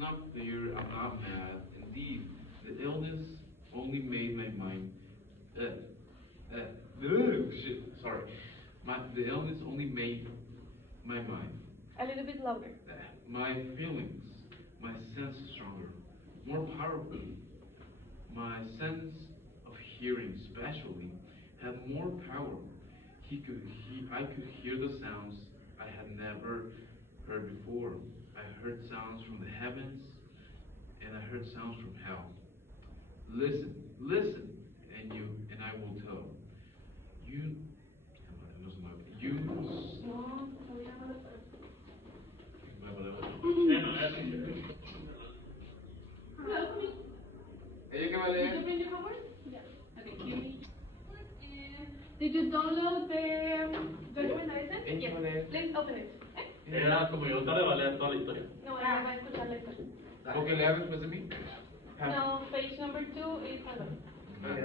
not clear. I'm not mad. Indeed, the illness only made my mind. Shit. Sorry. The illness only made my mind. A little bit louder. My feelings, my sense stronger, more powerful. My sense of hearing, especially, had more power. I could hear the sounds I had never heard before. I heard sounds from the heavens, and I heard sounds from hell. Listen, listen, and I will tell. You, you. Did you bring your homework? Yeah. Okay, give me. Did you download the document I sent? Yes. Please open it. Era como yo tarde va a leer toda la historia. No, ahora va a escuchar la historia. Okay, le hablas pues de mí. No, page number 2 is another.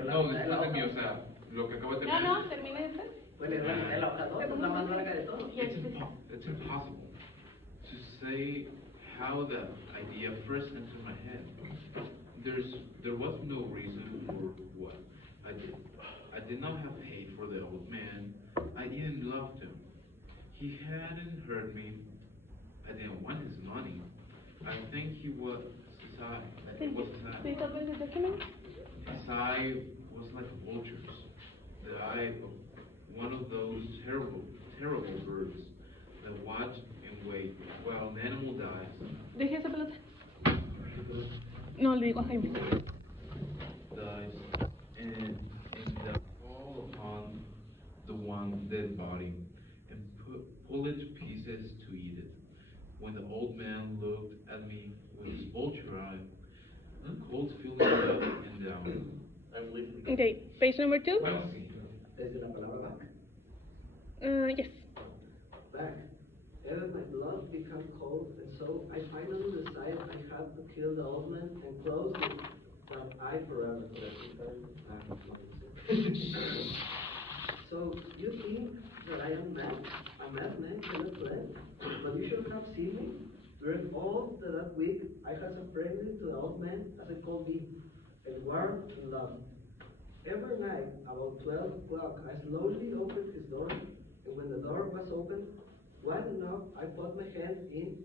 No, después de mí, o sea, lo que acabo de terminar. No, termine usted. It's impossible to say how the idea first entered my head. There was no reason for what I did. I did not have hate for the old man. I didn't love him. He hadn't hurt me. I didn't want his money. I think he was his eye. Please open the document. His eye was like a vulture's. The eye of one of those terrible birds that watch and wait while an animal dies. Deje esa pelota. No, le digo a Jaime. Dies and that fall upon the one dead body and pull it to pieces to eat it. When the old man looked at me with his vulture eye, cold feeling up and down. Okay, page number 2. ¿Desde la palabra back? Yes. Back. Ever my blood became cold, and so I finally decided I had to kill the old man and close that eye forever. So you think that I am mad? A madman cannot play? But you should have seen me. During all that week, I had so friendly to the old man as I called me, and warm and loved. Every night, about 12 o'clock, I slowly opened his door, and when the door was open, wide enough, I put my hand in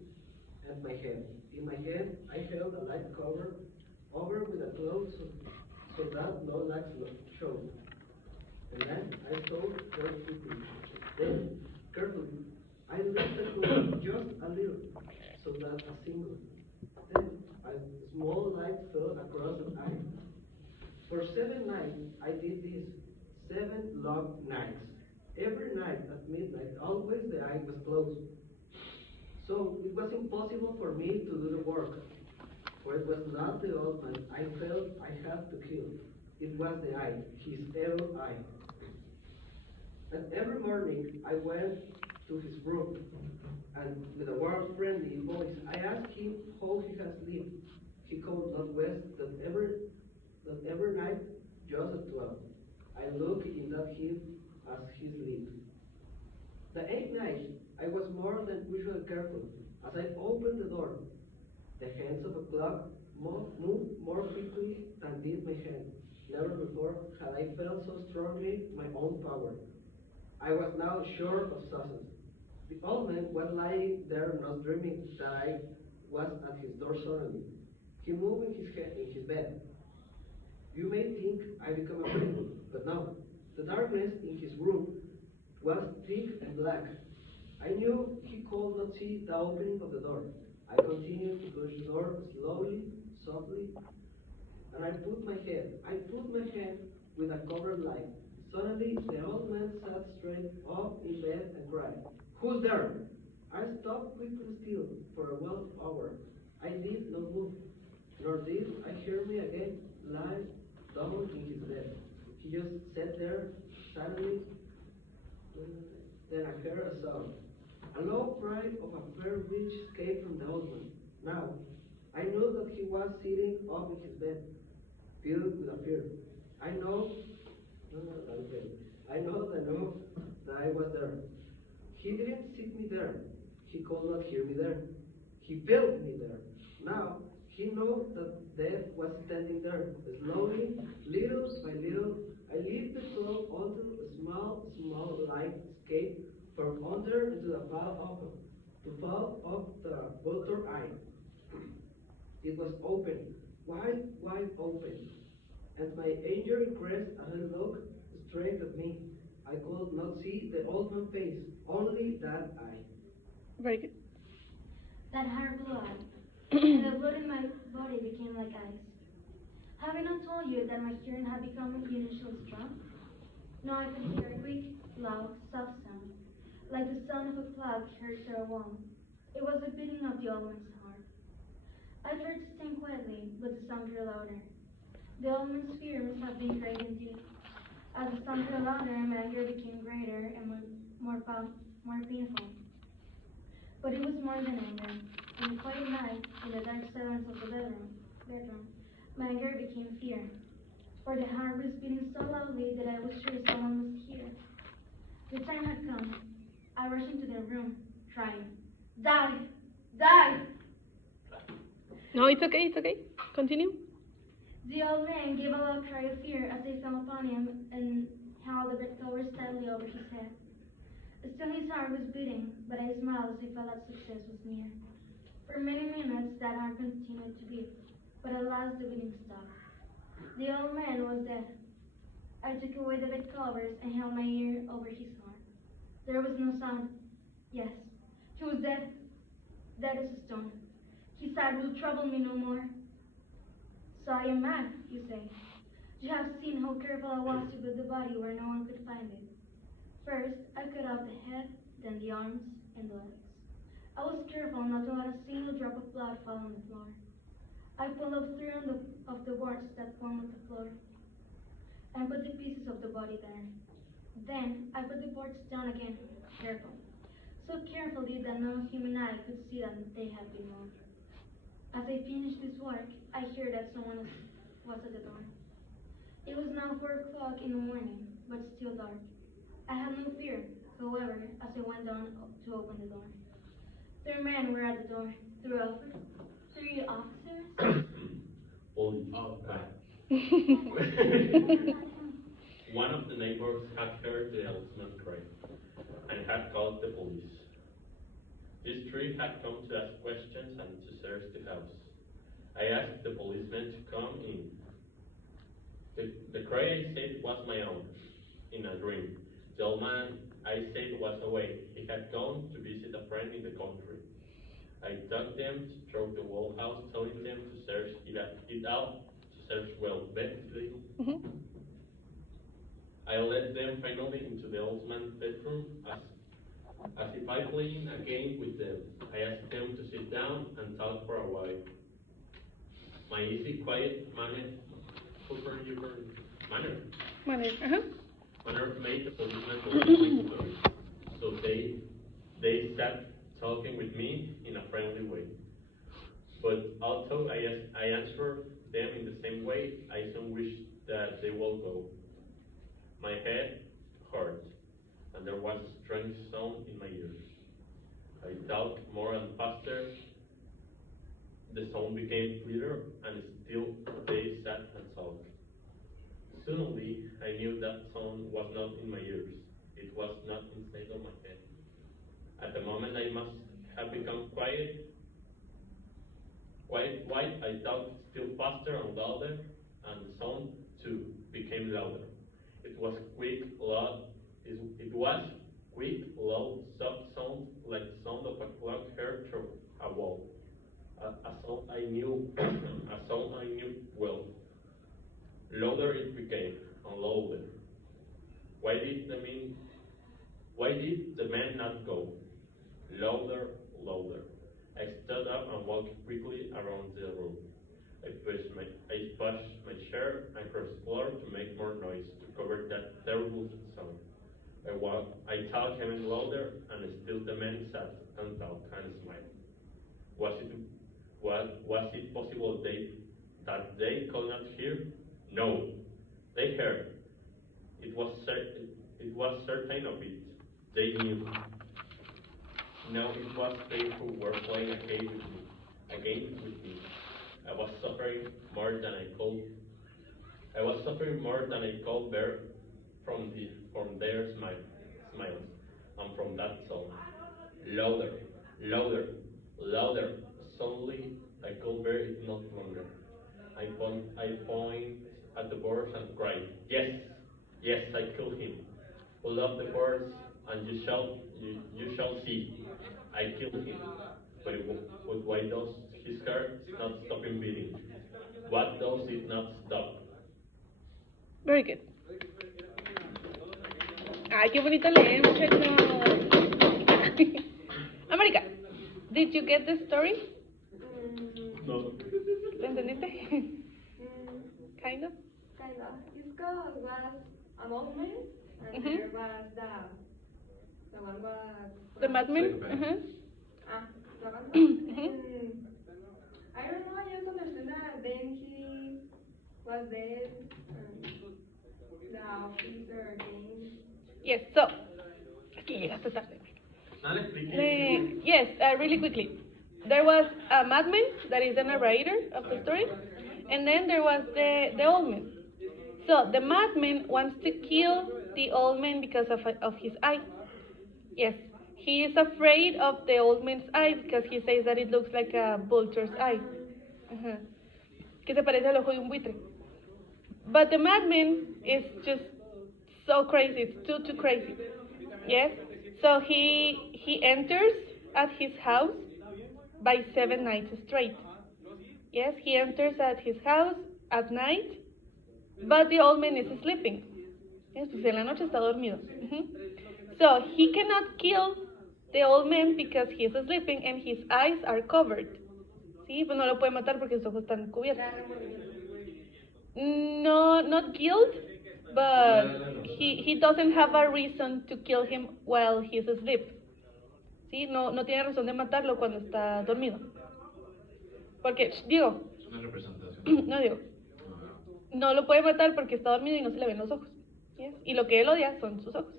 at my head. In my hand, I held a light cover over with a cloth so that no light showed. And then I told very quickly. Then, carefully, I lifted the hood just a little, so that a single. Then, a small light fell across the eye. For 7 nights, I did this. 7 long nights. Every night at midnight, always the eye was closed. So it was impossible for me to do the work. For it was not the old man I felt I had to kill. It was the eye, his evil eye. And every morning I went to his room, and with a warm, friendly voice, I asked him how he has lived. He called not west that every night, just at 12. I looked in that him as he slept. The 8th night, I was more than usually careful. As I opened the door, the hands of a clock moved more quickly than did my hand. Never before had I felt so strongly my own power. I was now sure of success. The old man was lying there, not dreaming that I was at his door suddenly. He moved in his bed. You may think I become afraid, but no. The darkness in his room was thick and black. I knew he could not see the opening of the door. I continued to push the door slowly, softly, and I put my hand with a covered light. Suddenly, the old man sat straight up in bed and cried, "Who's there?" I stopped quickly still for a well hour. I did not move, nor did I hear me again lie down in his bed. He just sat there silently. Then I heard a sound. A low cry of a fair which escaped from the old man. Now, I knew that he was sitting up in his bed, filled with fear. I know that I was there. He didn't seek me there. He could not hear me there. He felt me there. Now, death was standing there. Slowly, little by little, I lifted myself onto a small light escape from under into the fall of the butter eye. It was open, wide open, and my angel crest as I looked straight at me. I could not see the old man's face, only that eye. Very good. That hard blood, and the blood in my body became like ice. Have I not told you that my hearing had become unusually strong? Now I could hear a quick, loud, soft sound, like the sound of a cloud heard through a wall. It was the beating of the old man's heart. I tried to stand quietly, but the sound grew louder. The old man's fear must have been great indeed. As the sound grew louder, my anger became greater and more painful. But it was more than anger. In the quiet night, in the dark silence of the bedroom, my anger became fear. For the heart was beating so loudly that I was sure someone was here. The time had come. I rushed into the room, crying, "Die! Die!" No, it's okay, it's okay. Continue. The old man gave a loud cry of fear as they fell upon him and held the bed covers tightly over his head. Still his heart was beating, but I smiled as I felt that success was near. For many minutes that heart continued to beat, but at last the beating stopped. The old man was dead. I took away the bed covers and held my ear over his heart. There was no sound. Yes, he was dead, dead as a stone. His sight will trouble me no more. So I am mad, you say. You have seen how careful I was to put the body where no one could find it. First, I cut off the head, then the arms and the legs. I was careful not to let a single drop of blood fall on the floor. I pulled up three of the boards that formed the floor and put the pieces of the body there. Then I put the boards down again, careful. So carefully that no human eye could see that they had been moved. As I finished this work, I heard that someone was at the door. It was now 4 o'clock in the morning, but still dark. I had no fear, however, as I went down to open the door. 3 men were at the door. 3 officers? Police. Oh, One of the neighbors had heard the helmsman cry and had called the police. These 3 had come to ask questions and to search the house. I asked the policeman to come in. The cry I said was my own, in a dream. The old man I said was away. He had gone to visit a friend in the country. I took them through the whole house, telling them to search it out, to search well, basically. I led them finally into the old man's bedroom as if I playing a game with them. I asked them to sit down and talk for a while. My easy, quiet manner made the policeman believe my story. So they sat talking with me in a friendly way. But although I answered them in the same way, I soon wished that they would go. My head hurt, and there was a strange sound in my ears. I talked more and faster. The sound became clearer, and still they sat and talked. Suddenly, I knew that sound was not in my ears. It was not inside of my head. At the moment, I must have become quite white. I talked still faster and louder, and the sound too became louder. It was quick, loud. It was quick, loud, soft sound, like the sound of a clock heard through a wall. A sound I knew, a sound I knew well. Louder it became, and louder. Why did the man not go? Louder, louder. I stood up and walked quickly around the room. I pushed my chair across the floor to make more noise, to cover that terrible sound. I talked even louder, and still the man sat and talked and smiled. Was it possible that they could not hear? No, they heard. It was certain of it. They knew. No, it was they who were playing a game with me. I was so suffering more than I could. I was suffering more than I could bear from their smiles, and from that soul. Louder, louder, louder. Suddenly, I could bear it no longer. I point at the birds and cried, yes, yes, I killed him. Pull up the birds, and you shall see. I killed him. But why does his heart not stop beating? What does it not stop? Very good. Ay, qué bonito leer, muchachos. América, did you get the story? No. ¿Lo entendiste? Kind of? Kind of. It's called was an old man, and Mhm. there was the one was The madman? the one was, Mhm. I don't know. I just understood that then he was dead, and the officer came. Yes, so, aquí llegaste tarde. Yes, really quickly. There was a madman that is the narrator of the story, and then there was the old man. So the madman wants to kill the old man because of his eye. Yes, he is afraid of the old man's eye because he says that it looks like a vulture's eye. Ajá. Que se parece al ojo de un buitre. But the madman is just so crazy. It's too crazy. Yes. So he enters at his house by 7 nights straight. Yes, he enters at his house at night, but the old man is sleeping. Yes, pues en la noche está dormido. Mhm. So he cannot kill the old man because he is sleeping and his eyes are covered. Sí, pues no lo puede matar porque sus ojos están cubiertos. No, not guilt, but he doesn't have a reason to kill him while he's asleep. Sí, no tiene razón de matarlo cuando está dormido. Porque, digo, Es una representación. no digo, no lo puede matar porque está dormido y no se le ven los ojos. Yes? Y lo que él odia son sus ojos.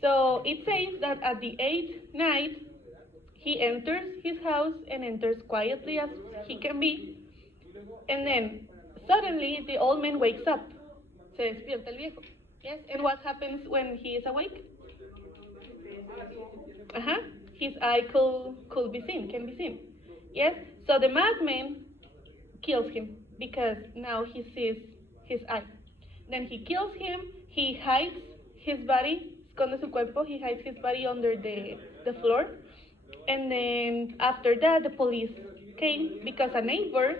So it says that at the 8th night, he enters his house and enters quietly as he can be. And then suddenly the old man wakes up. Se despierta el viejo. Yes? And what happens when he is awake? His eye could be seen, can be seen. Yes? So the madman kills him because now he sees his eye. Then he kills him, he hides his body, esconde su cuerpo, he hides his body under the floor. And then after that, the police came because a neighbor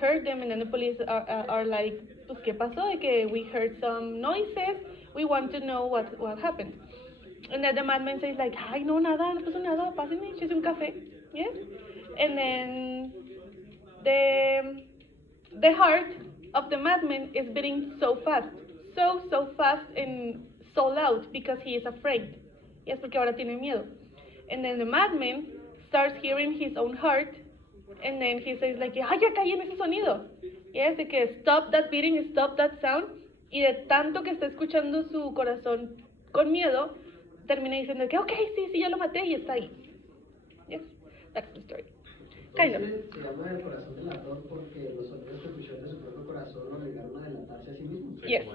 heard them, and then the police are like, pues, ¿qué pasó? De que we heard some noises, we want to know what happened. And then the madman says like, ay, no, nada, no pasó nada, pásenme, échese un café. Yes? And then the heart of the madman is beating so fast, so fast and so loud because he is afraid. Yes, porque ahora tiene miedo. And then the madman starts hearing his own heart, and then he says like, ay, ya caí en ese sonido. Yes, de que stop that beating, stop that sound. Y de tanto que está escuchando su corazón con miedo, termina diciendo que, okay, sí, ya lo maté y está ahí. Yes, that's the story. Kind of. Se llama el corazón delator porque los sonidos que escuchó de su propio corazón lo obligaron a delatarse a sí mismo. Yes.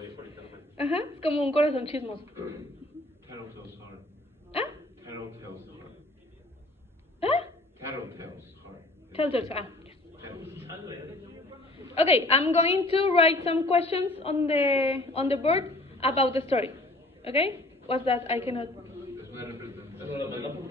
Ajá, es como un corazón chismoso. Tattletale's heart. ¿Ah? Tattletale's heart. ¿Ah? Tattletale's heart. Telltales, yes. Tattletale. Okay, I'm going to write some questions on the board about the story. Okay? What's that? I cannot. Es una representación.